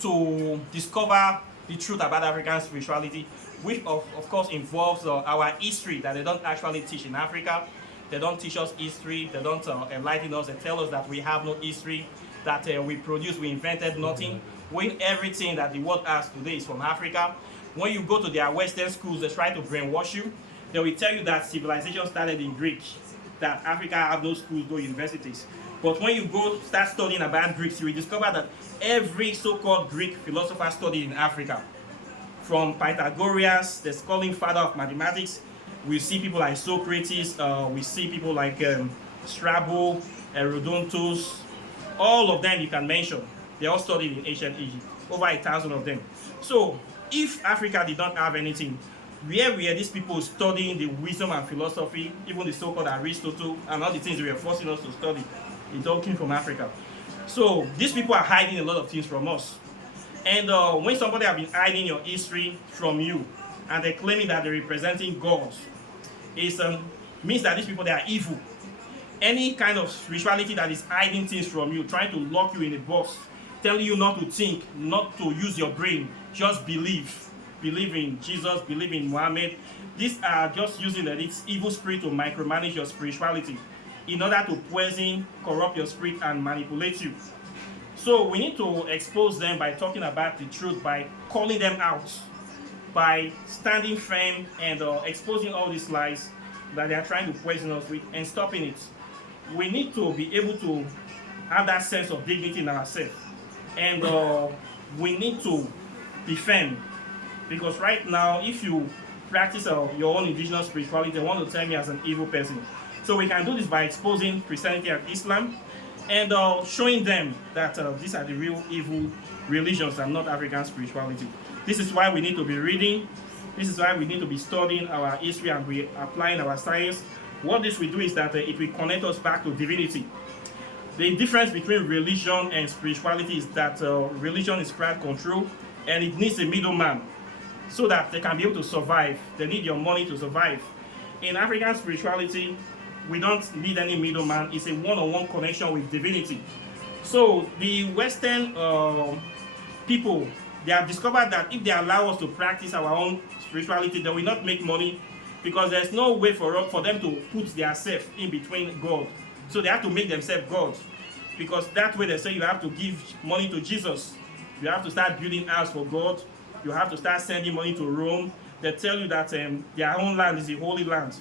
to discover the truth about African spirituality, which of course involves our history that they don't actually teach in Africa. They don't teach us history, they don't enlighten us, they tell us that we have no history, that we invented nothing, when everything that the world has today is from Africa. When you go to their Western schools, they try to brainwash you. They will tell you that civilization started in Greek, that Africa have no schools, no universities. But when you go start studying about Greeks, you will discover that every so-called Greek philosopher studied in Africa. From Pythagoras, the scholarly father of mathematics, we see people like Socrates, we see people like Strabo, Herodotus, all of them you can mention. They all studied in ancient Egypt, over 1,000 of them. So if Africa did not have anything, where were these people studying the wisdom and philosophy, even the so-called Aristotle, and all the things they were forcing us to study? It all came from Africa. So these people are hiding a lot of things from us. And when somebody has been hiding your history from you, and they're claiming that they're representing God, it means that these people, they are evil. Any kind of spirituality that is hiding things from you, trying to lock you in a box, telling you not to think, not to use your brain, just believe. Believe in Jesus, believe in Muhammad. These are just using this evil spirit to micromanage your spirituality in order to poison, corrupt your spirit, and manipulate you. So we need to expose them by talking about the truth, by calling them out, by standing firm and exposing all these lies that they are trying to poison us with and stopping it. We need to be able to have that sense of dignity in ourselves. And we need to be firm. Because right now, if you practice your own indigenous spirituality, they want to tell me as an evil person. So we can do this by exposing Christianity and Islam and showing them that these are the real evil religions and not African spirituality. This is why we need to be reading. This is why we need to be studying our history and we applying our science. What this will do is that it will connect us back to divinity. The difference between religion and spirituality is that religion is crowd control and it needs a middleman so that they can be able to survive. They need your money to survive. In African spirituality, we don't need any middleman. It's a one-on-one connection with divinity. So the Western people, they have discovered that if they allow us to practice our own spirituality, they will not make money because there's no way for them to put their self in between God. So they have to make themselves gods. Because that way they say you have to give money to Jesus. You have to start building house for God. You have to start sending money to Rome. They tell you that their own land is the holy land.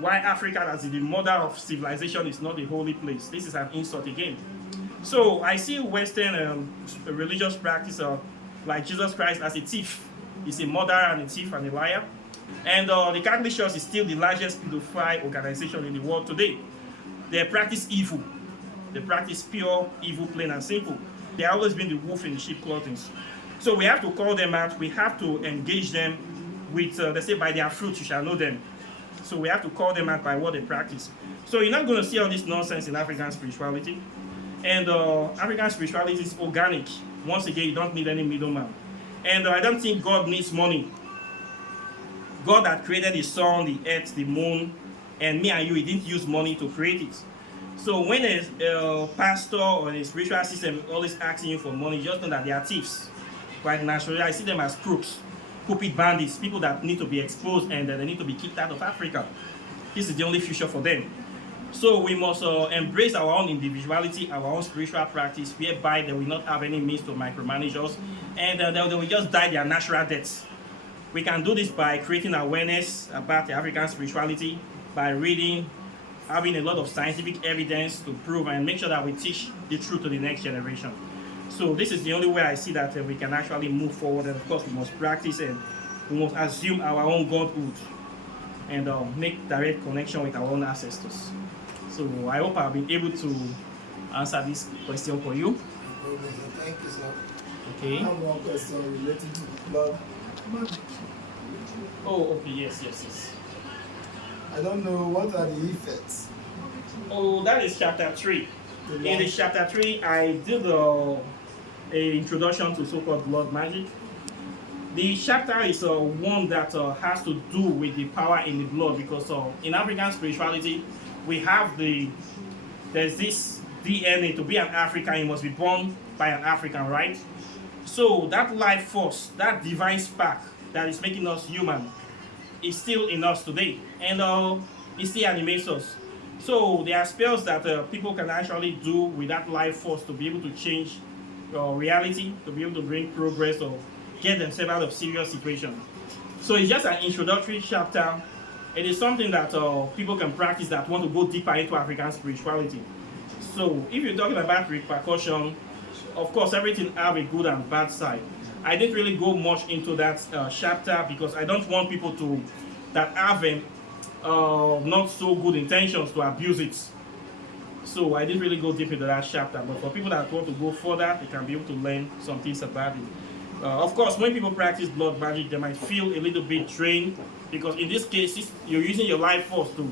why Africa, as the mother of civilization, is not a holy place. This is an insult again. So I see Western religious practice like Jesus Christ as a thief. He's a murderer and a thief and a liar. And the Catholic Church is still the largest pedophile organization in the world today. They practice evil. They practice pure evil, plain and simple. They have always been the wolf in the sheep clothing. So we have to call them out. We have to engage them with, they say, by their fruit you shall know them. So we have to call them out by what they practice. So you're not going to see all this nonsense in African spirituality. And African spirituality is organic. Once again, you don't need any middleman. And I don't think God needs money. God that created the sun, the earth, the moon, and me and you, he didn't use money to create it. So when a pastor or a spiritual system always asking you for money, just know that they are thieves. Quite naturally, I see them as crooks, pulpit bandits, people that need to be exposed and they need to be kicked out of Africa. This is the only future for them. So we must embrace our own individuality, our own spiritual practice, whereby they will not have any means to micromanage us, and they will just die their natural deaths. We can do this by creating awareness about the African spirituality, by reading, having a lot of scientific evidence to prove and make sure that we teach the truth to the next generation. So this is the only way I see that we can actually move forward. And of course, we must practice and we must assume our own godhood and make direct connection with our own ancestors. So I hope I've been able to answer this question for you. Thank you, sir. Okay. I have one question related to blood magic. Oh, okay, yes. I don't know what are the effects. Oh, that is chapter 3. In this chapter 3, I did an introduction to so-called blood magic. The chapter is one that has to do with the power in the blood, because in African spirituality, we have there's this DNA. To be an African, you must be born by an African, right? So that life force, that divine spark that is making us human, is still in us today, and it still animates us. So there are spells that people can actually do with that life force to be able to change reality, to be able to bring progress or get themselves out of serious situations. So it's just an introductory chapter. It is something that people can practice that want to go deeper into African spirituality. So if you're talking about repercussion, of course everything have a good and bad side. I didn't really go much into that chapter because I don't want people that have not so good intentions to abuse it. So I didn't really go deep into that chapter. But for people that want to go further, they can be able to learn some things about it. Of course, when people practice blood magic, they might feel a little bit drained, because in this case, you're using your life force to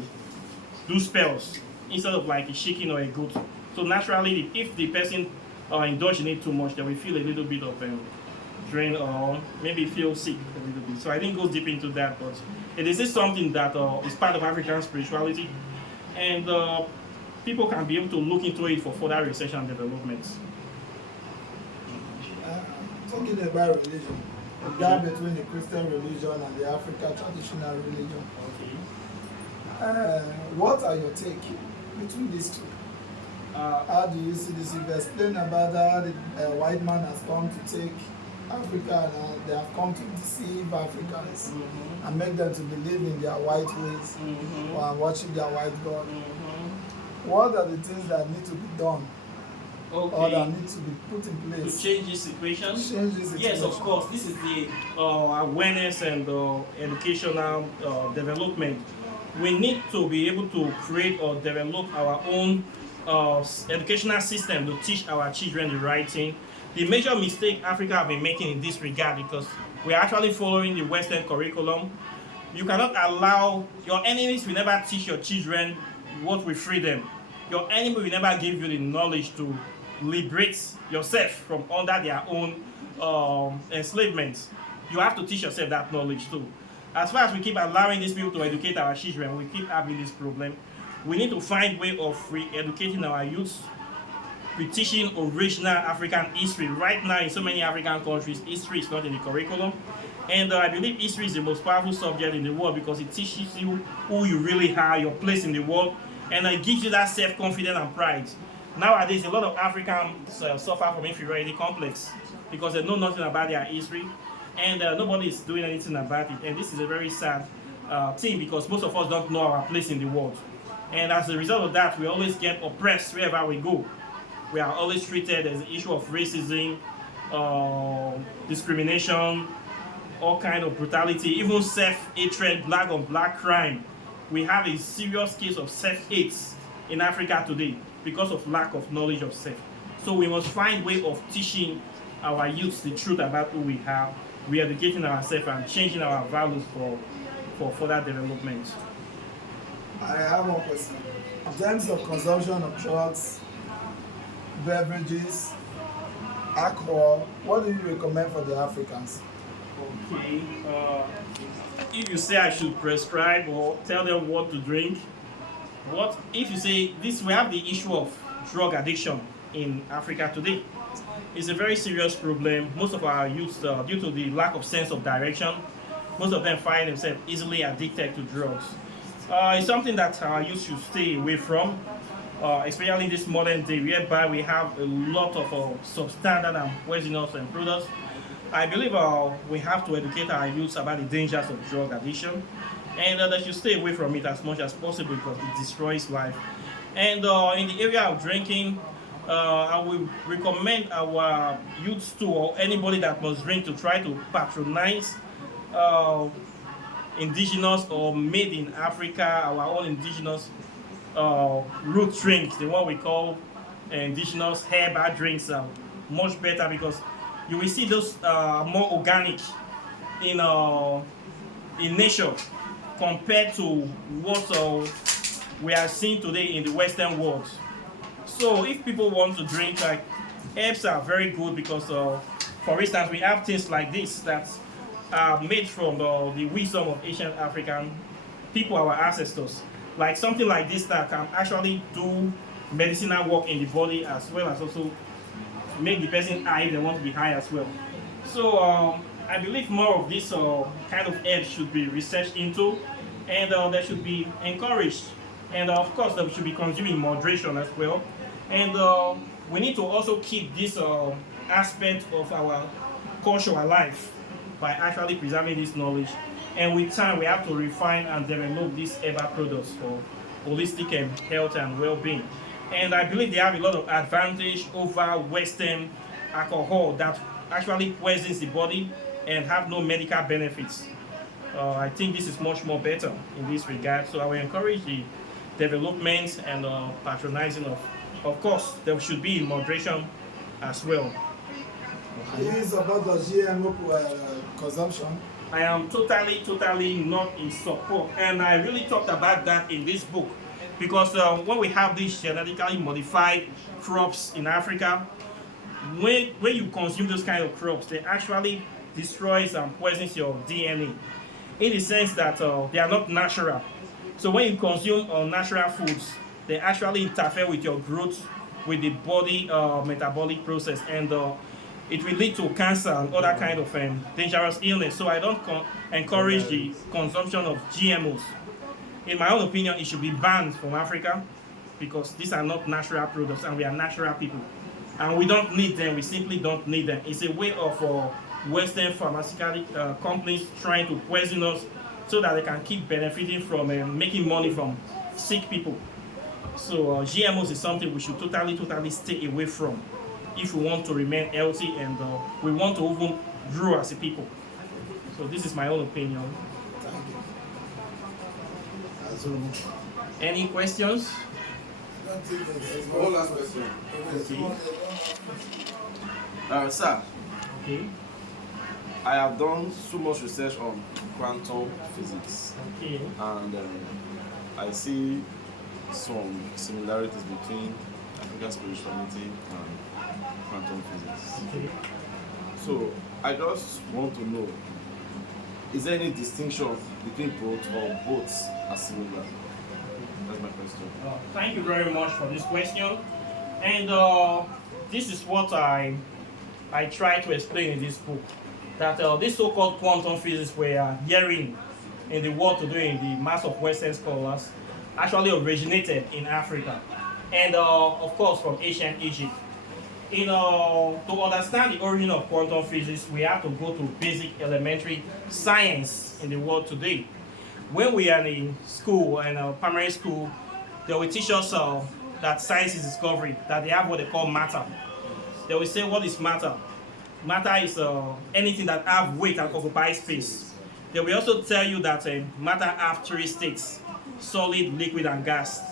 do spells instead of like a chicken or a goat. So naturally, if the person indulges in it too much, they will feel a little bit of drain or maybe feel sick a little bit. So I didn't go deep into that, but it is something that is part of African spirituality, and people can be able to look into it for further research and development. Talking about religion, the gap between the Christian religion and the African traditional religion. Okay. What are your take between these two? How do you see this? You've explained about how the white man has come to take Africa and they have come to deceive Africans and make them to believe in their white ways or worship their white God. What are the things that need to be done or that need to be put in place to change this situation? Yes, of course. This is the awareness and educational development. We need to be able to create or develop our own educational system to teach our children the right thing. The major mistake Africa have been making in this regard, because we are actually following the Western curriculum. You cannot allow your enemies will never teach your children what will free them. Your enemy will never give you the knowledge to liberate yourself from under their own enslavement. You have to teach yourself that knowledge too. As far as we keep allowing these people to educate our children, we keep having this problem. We need to find a way of re-educating our youth with teaching original African history. Right now in so many African countries, history is not in the curriculum. And I believe history is the most powerful subject in the world, because it teaches you who you really are, your place in the world, and it gives you that self-confidence and pride. Nowadays, a lot of Africans suffer from inferiority complex because they know nothing about their history, and nobody is doing anything about it. And this is a very sad thing because most of us don't know our place in the world. And as a result of that, we always get oppressed wherever we go. We are always treated as an issue of racism, discrimination, all kind of brutality, even self-hatred, black on black crime. We have a serious case of self-hate in Africa today because of lack of knowledge of self. So we must find way of teaching our youth the truth about who we are, re-educating ourselves and changing our values for further development. I have one question. In terms of consumption of drugs, beverages, alcohol, what do you recommend for the Africans? Okay. If you say I should prescribe or tell them what to drink, what if you say this? We have the issue of drug addiction in Africa today. It's a very serious problem. Most of our youth, due to the lack of sense of direction, most of them find themselves easily addicted to drugs. It's something that our youth should stay away from, especially in this modern day whereby we have a lot of substandard and poisonous products. I believe we have to educate our youths about the dangers of drug addiction, and they should stay away from it as much as possible because it destroys life. And in the area of drinking, I will recommend our youths to, or anybody that must drink, to try to patronize indigenous or made in Africa, our own indigenous root drinks, the one we call indigenous herbal drinks, are much better because you will see those more organic in nature compared to what we are seeing today in the Western world. So if people want to drink, like, herbs are very good because, for instance, we have things like this that are made from the wisdom of ancient African people, our ancestors. Like something like this that can actually do medicinal work in the body as well as also make the person high if they want to be high as well. So I believe more of this kind of herbs should be researched into, and they should be encouraged. And of course, they should be consumed in moderation as well. And we need to also keep this aspect of our culture alive by actually preserving this knowledge. And with time, we have to refine and develop these herbal products for holistic health and well-being. And I believe they have a lot of advantage over Western alcohol that actually poisons the body and have no medical benefits. I think this is much more better in this regard. So I will encourage the development and patronizing of course, there should be in moderation as well. It is about the GMO consumption. I am totally not in support, and I really talked about that in this book because when we have these genetically modified crops in Africa, when you consume those kind of crops, they actually destroys and poisons your DNA in the sense that they are not natural. So when you consume unnatural foods, they actually interfere with your growth, with the body metabolic process, and it will lead to cancer and other kind of dangerous illness. So I don't encourage the consumption of GMOs. In my own opinion, it should be banned from Africa because these are not natural products and we are natural people. And we don't need them, we simply don't need them. It's a way of Western pharmaceutical companies trying to poison us so that they can keep benefiting from making money from sick people. So GMOs is something we should totally stay away from if we want to remain healthy and we want to even grow as a people. So this is my own opinion. Any questions? One last question. Sir, Okay. I have done so much research on quantum physics, Okay. and I see some similarities between African spirituality and quantum physics. Okay. So I just want to know, is there any distinction between both or both are similar? That's my question. Thank you very much for this question. And this is what I try to explain in this book. That this so-called quantum physics we are hearing in the world today in the mass of Western scholars actually originated in Africa. And of course from ancient Egypt. To understand the origin of quantum physics, we have to go to basic elementary science in the world today. when we are in school and primary school, they will teach us that science is discovery, that they have what they call matter. They will say, what is matter? Matter is anything that have weight and occupy space. They will also tell you that matter have three states: solid, liquid, and gas.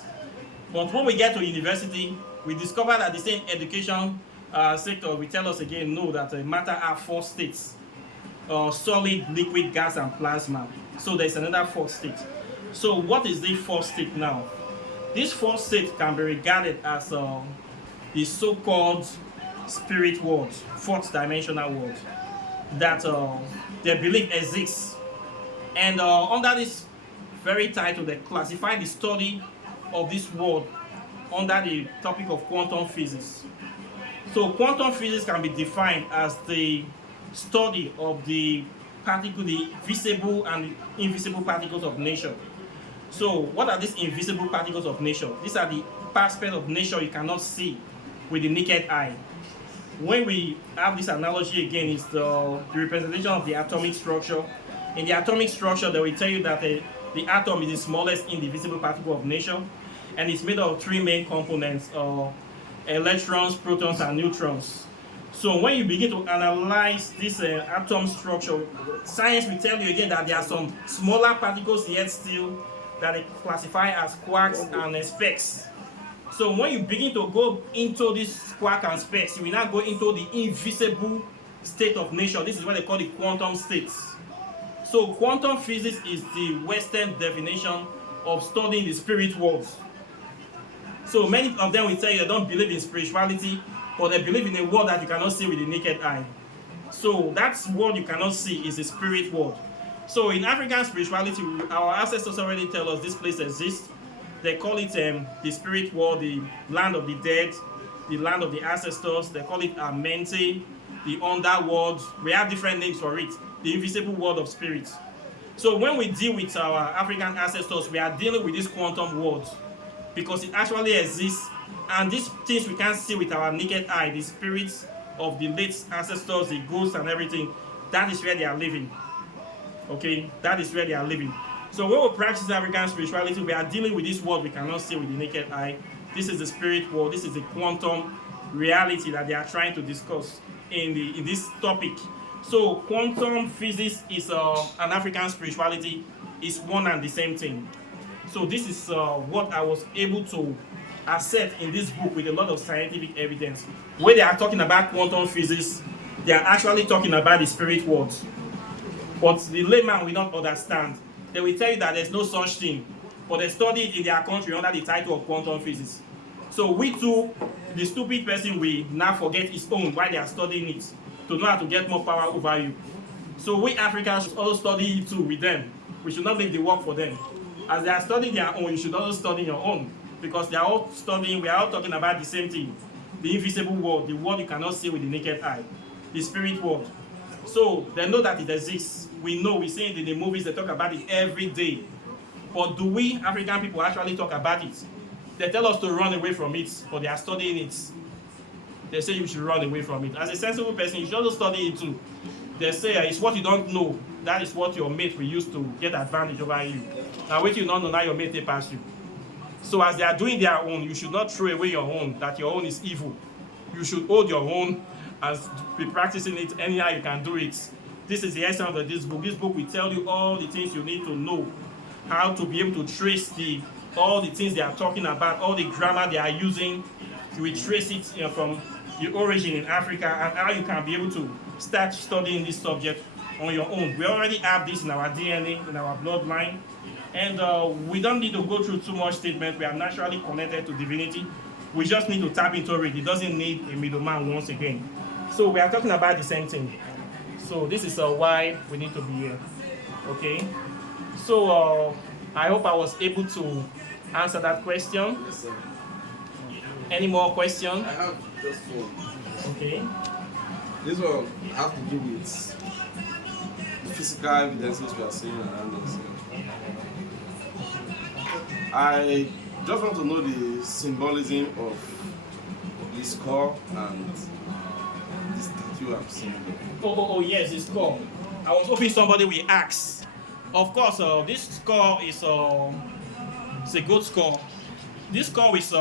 But when we get to university, we discover that the same education sector will tell us again, no, that matter have four states: solid, liquid, gas, and plasma. So there's another fourth state. So what is the fourth state now? This fourth state can be regarded as the so-called spirit world, fourth dimensional world, that they believe exists. And under this very title, they classify the study of this world under the topic of quantum physics. So quantum physics can be defined as the study of the visible and invisible particles of nature. So what are these invisible particles of nature? These are the aspects of nature you cannot see with the naked eye. When we have this analogy again, it's the representation of the atomic structure. In the atomic structure, they will tell you that the atom is the smallest indivisible particle of nature, and it's made of three main components: electrons, protons, and neutrons. So when you begin to analyze this atom structure, science will tell you again that there are some smaller particles yet still that they classify as quarks and specks. So when you begin to go into this quark and specks, you will now go into the invisible state of nature. This is what they call the quantum states. So quantum physics is the Western definition of studying the spirit world. So many of them will tell you they don't believe in spirituality, but they believe in a world that you cannot see with the naked eye. So that world you cannot see is the spirit world. So in African spirituality, our ancestors already tell us this place exists. They call it the spirit world, the land of the dead, the land of the ancestors. They call it Amente, the underworld. We have different names for it. The invisible world of spirits. So when we deal with our African ancestors, we are dealing with this quantum world because it actually exists, and these things we can't see with our naked eye, the spirits of the late ancestors, the ghosts and everything, that is where they are living. Okay, that is where they are living. So when we practice African spirituality, we are dealing with this world we cannot see with the naked eye. This is the spirit world. This is the quantum reality that they are trying to discuss in this topic. So quantum physics is an African spirituality is one and the same thing. So this is what I was able to accept in this book with a lot of scientific evidence. When they are talking about quantum physics, they are actually talking about the spirit world. But the layman will not understand. They will tell you that there's no such thing, but they study it in their country under the title of quantum physics. So we too, the stupid person will now forget his own while they are studying it, to know how to get more power over you. So we Africans should also study it too with them. We should not leave the work for them. As they are studying their own, you should also study your own, because they are all studying, we are all talking about the same thing. The invisible world, the world you cannot see with the naked eye, the spirit world. So they know that it exists. We know, we see it in the movies, they talk about it every day. But do we African people actually talk about it? They tell us to run away from it, but they are studying it. They say you should run away from it. As a sensible person, you should also study it too. They say it's what you don't know, that is what your mate will use to get advantage over you. Now what you don't know, now your mate will pass you. So as they are doing their own, you should not throw away your own, that your own is evil. You should hold your own and be practicing it anyhow you can do it. This is the essence of this book. This book will tell you all the things you need to know, how to be able to trace all the things they are talking about, all the grammar they are using. You will trace it from the origin in Africa, and how you can be able to start studying this subject on your own. We already have this in our DNA, in our bloodline, and we don't need to go through too much statement. We are naturally connected to divinity. We just need to tap into it. It doesn't need a middleman once again. So we are talking about the same thing. So this is why we need to be here. Okay. So I hope I was able to answer that question. Yes, sir. Any more questions? I have just one. Okay. This one have to do with the physical evidences we are seeing around us. I just want to know the symbolism of the skull and the statue I'm seeing. Oh, yes, it's cool. I was hoping somebody will ask Of course, this score is it's a good score. This score is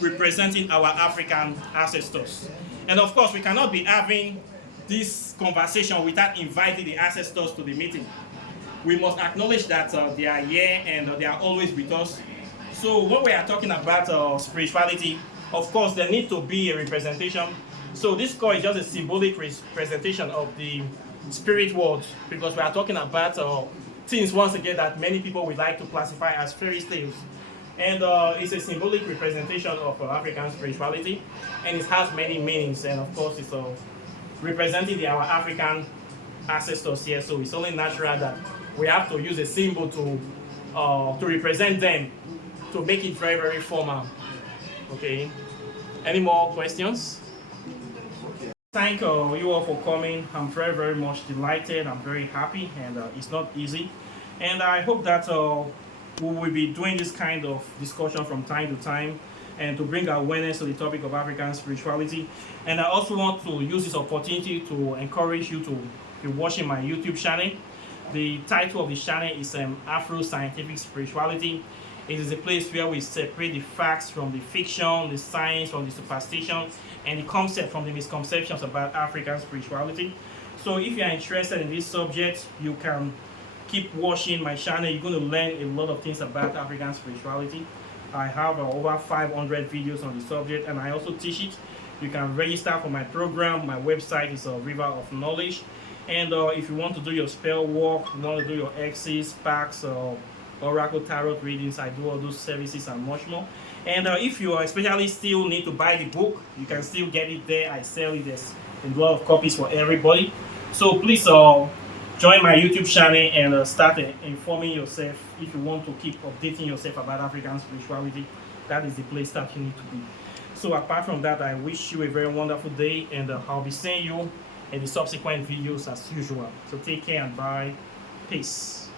representing our African ancestors. And of course, we cannot be having this conversation without inviting the ancestors to the meeting. We must acknowledge that they are here and they are always with us. So when we are talking about spirituality, of course, there needs to be a representation. So this score is just a symbolic representation of the spirit world, because we are talking about things, once again, that many people would like to classify as fairy tales. And it's a symbolic representation of African spirituality, and it has many meanings. And of course, it's representing our African ancestors here. So it's only natural that we have to use a symbol to represent them, to make it very, very formal. Okay. Any more questions? Thank you all for coming. I'm very, very much delighted. I'm very happy, and it's not easy. And I hope that we will be doing this kind of discussion from time to time, and to bring awareness to the topic of African spirituality. And I also want to use this opportunity to encourage you to be watching my YouTube channel. The title of the channel is Afro Scientific Spirituality. It is a place where we separate the facts from the fiction, the science from the superstition, and the concept from the misconceptions about African spirituality. So if you are interested in this subject, you can keep watching my channel. You're going to learn a lot of things about African spirituality. I have over 500 videos on the subject, and I also teach it. You can register for my program. My website is River of Knowledge. And if you want to do your spell work, you want to do your X's, packs, Oracle Tarot readings, I do all those services and much more. And if you especially still need to buy the book, you can still get it there. I sell it. There's a lot of copies for everybody. So please join my YouTube channel and start informing yourself. If you want to keep updating yourself about African spirituality, that is the place that you need to be. So apart from that, I wish you a very wonderful day, and I'll be seeing you in the subsequent videos as usual. So take care and bye. Peace.